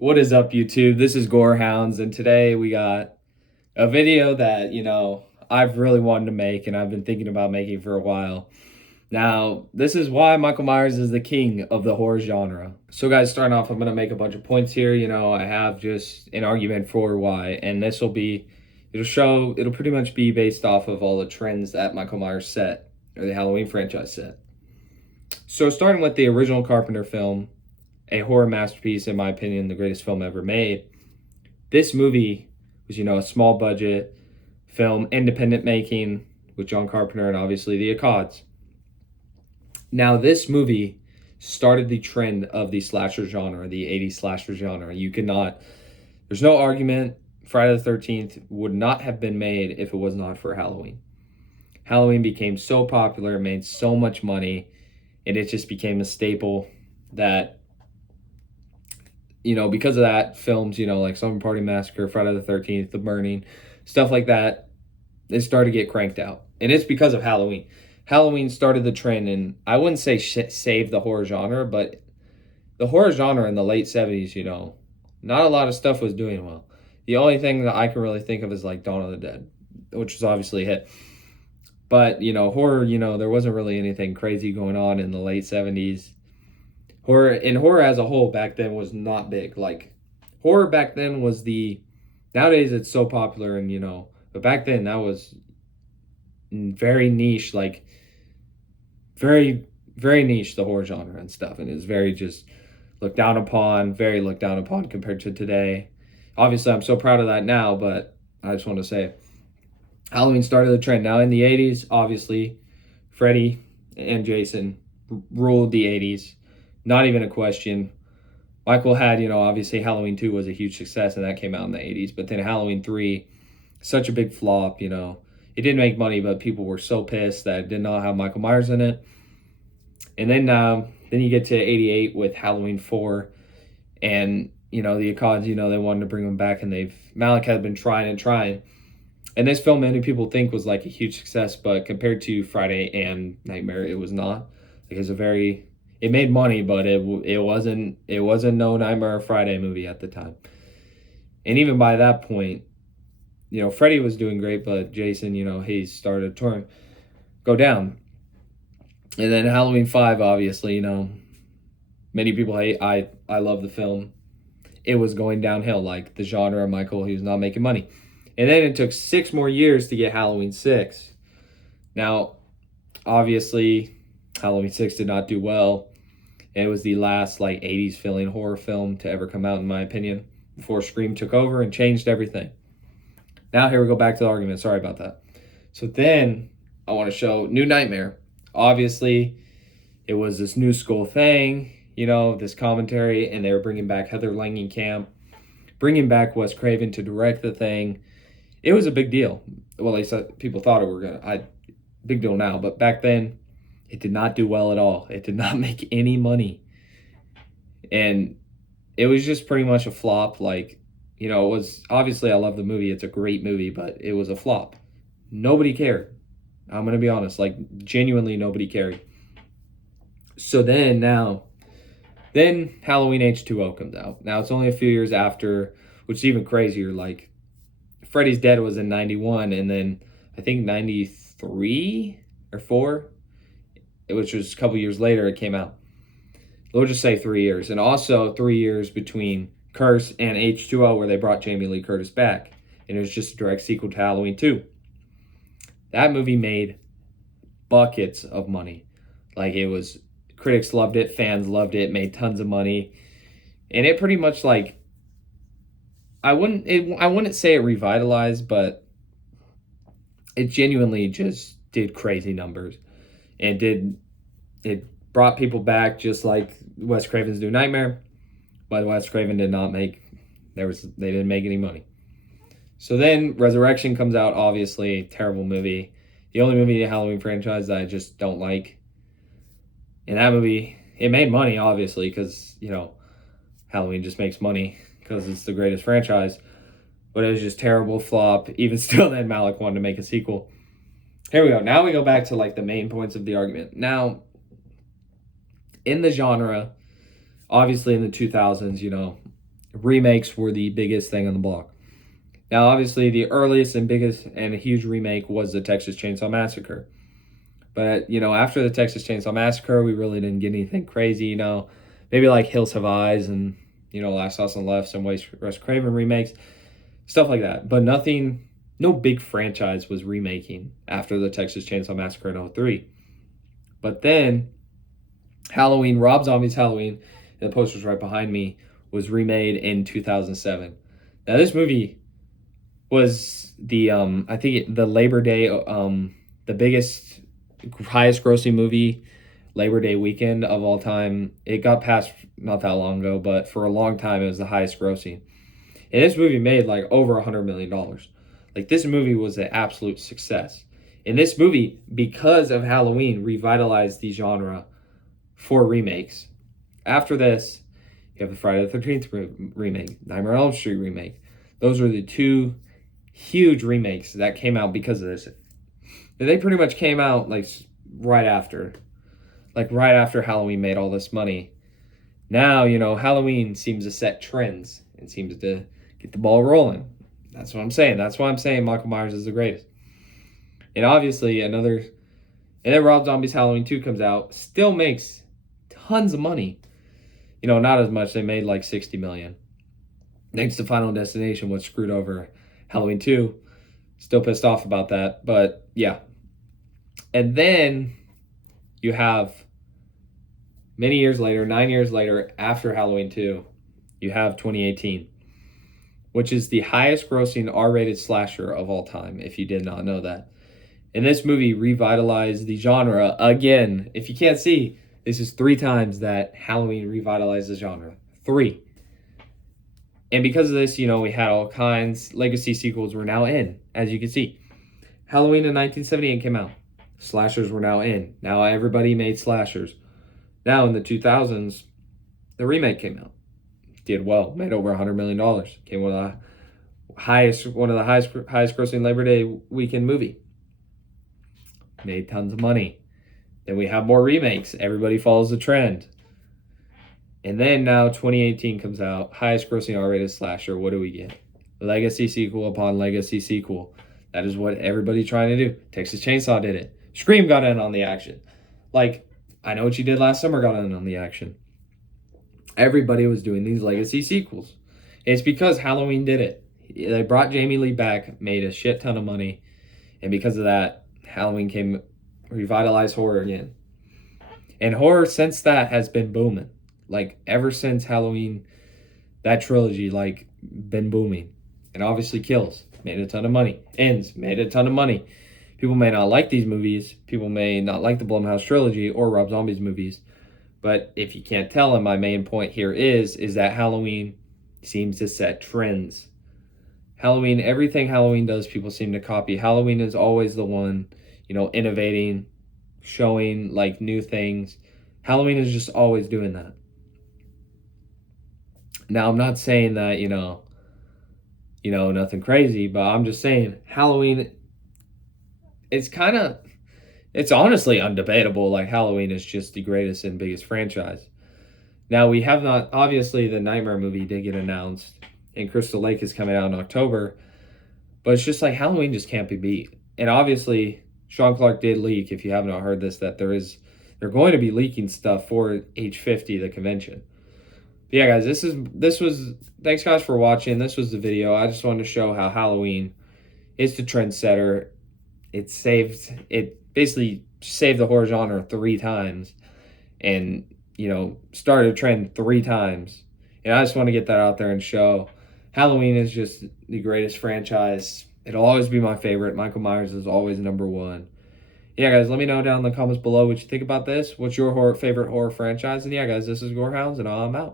What is up, YouTube? This is Gorehounds, and today we got a video that, I've really wanted to make and I've been thinking about making for a while. Now, this is why Michael Myers is the king of the horror genre. So, guys, starting off, I'm going to make a bunch of points here. I have just an argument for why, and it'll pretty much be based off of all the trends that Michael Myers set, or the Halloween franchise set. So, starting with the original Carpenter film, a horror masterpiece, in my opinion, the greatest film ever made. This movie was, a small budget film, independent making with John Carpenter and obviously the Akkads. Now, this movie started the trend of the slasher genre, the 80s slasher genre. There's no argument, Friday the 13th would not have been made if it was not for Halloween. Halloween became so popular, made so much money, and it just became a staple that because of that, films, like Summer Party Massacre, Friday the 13th, The Burning, stuff like that, they started to get cranked out. And it's because of Halloween. Halloween started the trend, and I wouldn't say saved the horror genre, but the horror genre in the late 70s, not a lot of stuff was doing well. The only thing that I can really think of is like Dawn of the Dead, which was obviously a hit. But, horror, there wasn't really anything crazy going on in the late 70s. Horror as a whole back then was not big. Like, horror back then was nowadays it's so popular, and but back then that was very niche, like very, very niche, the horror genre and stuff. And it's very just very looked down upon compared to today. Obviously, I'm so proud of that now, but I just want to say Halloween started the trend. Now in the 80s, obviously, Freddy and Jason ruled the 80s. Not even a question. Michael had, obviously Halloween 2 was a huge success, and that came out in the 80s. But then Halloween 3, such a big flop, It didn't make money, but people were so pissed that it did not have Michael Myers in it. And then you get to 88 with Halloween 4. And, the Akkads, they wanted to bring them back, and Malik had been trying and trying. And this film, many people think, was like a huge success, but compared to Friday and Nightmare, it was not. Like, it made money, but it wasn't no Nightmare or Friday movie at the time. And even by that point, Freddy was doing great, but Jason, he started to go down. And then Halloween 5, obviously, many people hate. I love the film. It was going downhill, like the genre. Michael, he was not making money. And then it took 6 more years to get Halloween 6. Now, obviously, Halloween 6 did not do well. And it was the last 80s feeling horror film to ever come out, in my opinion, before Scream took over and changed everything. Now here we go back to the argument. Sorry about that. So then I want to show New Nightmare. Obviously, it was this new school thing, this commentary, and they were bringing back Heather Langenkamp, bringing back Wes Craven to direct the thing. It was a big deal. Well, at least people thought it were big deal now, but back then, it did not do well at all. It did not make any money. And it was just pretty much a flop. It was, obviously I love the movie. It's a great movie, but it was a flop. Nobody cared. I'm going to be honest, genuinely nobody cared. So then Halloween H2O comes out. Now it's only a few years after, which is even crazier. Freddy's Dead was in 91, and then I think 93 or 4, which was a couple years later, it came out. We'll just say 3 years. And also 3 years between Curse and H2O, where they brought Jamie Lee Curtis back. And it was just a direct sequel to Halloween 2. That movie made buckets of money. Critics loved it, fans loved it, made tons of money. And it pretty much I wouldn't say it revitalized, but it genuinely just did crazy numbers. And it brought people back, just like Wes Craven's New Nightmare. But Wes Craven they didn't make any money. So then Resurrection comes out, obviously, terrible movie. The only movie in the Halloween franchise that I just don't like. And that movie, it made money, obviously, because, Halloween just makes money because it's the greatest franchise. But it was just terrible flop. Even still, then Malik wanted to make a sequel. Here we go. Now we go back to the main points of the argument. Now, in the genre, obviously in the 2000s, remakes were the biggest thing on the block. Now, obviously, the earliest and biggest and a huge remake was the Texas Chainsaw Massacre. But, after the Texas Chainsaw Massacre, we really didn't get anything crazy, maybe like Hills Have Eyes and, Last House on the Left, some Wes Craven remakes, stuff like that. But nothing, no big franchise was remaking after the Texas Chainsaw Massacre in 2003. But then Halloween, Rob Zombie's Halloween, and the poster's right behind me, was remade in 2007. Now, this movie was I think the Labor Day, the biggest, highest grossing movie Labor Day weekend of all time. It got passed not that long ago, but for a long time it was the highest grossing. And this movie made like over $100 million. Like, this movie was an absolute success. And this movie, because of Halloween, revitalized the genre for remakes. After this, you have the Friday the 13th remake, Nightmare on Elm Street remake. Those are the two huge remakes that came out because of this. And they pretty much came out like right after Halloween made all this money. Now, Halloween seems to set trends and seems to get the ball rolling. That's what I'm saying. That's why I'm saying Michael Myers is the greatest. And obviously, and then Rob Zombie's Halloween 2 comes out, still makes tons of money. Not as much. They made like $60 million. Thanks to Final Destination, which screwed over Halloween 2. Still pissed off about that. But yeah. And then you have many years later, 9 years later, after Halloween 2, you have 2018, which is the highest grossing R-rated slasher of all time, if you did not know that. And this movie revitalized the genre again. If you can't see, this is 3 times that Halloween revitalized the genre. 3. And because of this, we had all kinds. Legacy sequels were now in, as you can see. Halloween in 1978 came out. Slashers were now in. Now everybody made slashers. Now in the 2000s, the remake came out. Did well. Made over $100 million. Came one of the highest grossing Labor Day weekend movie. Made tons of money. Then we have more remakes. Everybody follows the trend. And then now 2018 comes out. Highest grossing R-rated slasher. What do we get? Legacy sequel upon legacy sequel. That is what everybody's trying to do. Texas Chainsaw did it. Scream got in on the action. Like, I Know What You Did Last Summer got in on the action. Everybody was doing these legacy sequels. It's because Halloween did it. They brought Jamie Lee back, made a shit ton of money. And because of that, Halloween revitalized horror again. And horror since that has been booming. Like, ever since Halloween, that trilogy, been booming. And obviously Kills made a ton of money. Ends made a ton of money. People may not like these movies. People may not like the Blumhouse trilogy or Rob Zombie's movies. But if you can't tell, and my main point here is that Halloween seems to set trends. Halloween, everything Halloween does, people seem to copy. Halloween is always the one, innovating, showing new things. Halloween is just always doing that. Now, I'm not saying that, nothing crazy, but I'm just saying Halloween, it's honestly undebatable. Like, Halloween is just the greatest and biggest franchise. Now, we have not, obviously the Nightmare movie did get announced, and Crystal Lake is coming out in October, but it's just Halloween just can't be beat. And obviously, Sean Clark did leak, if you have not heard this, that they're going to be leaking stuff for H50, the convention. But yeah, guys, thanks guys for watching. This was the video. I just wanted to show how Halloween is the trendsetter. It basically saved the horror genre 3 times and, started a trend 3 times. And I just want to get that out there and show Halloween is just the greatest franchise. It'll always be my favorite. Michael Myers is always number 1. Yeah, guys, let me know down in the comments below what you think about this. What's your favorite horror franchise? And yeah, guys, this is Gorehounds, and I'm out.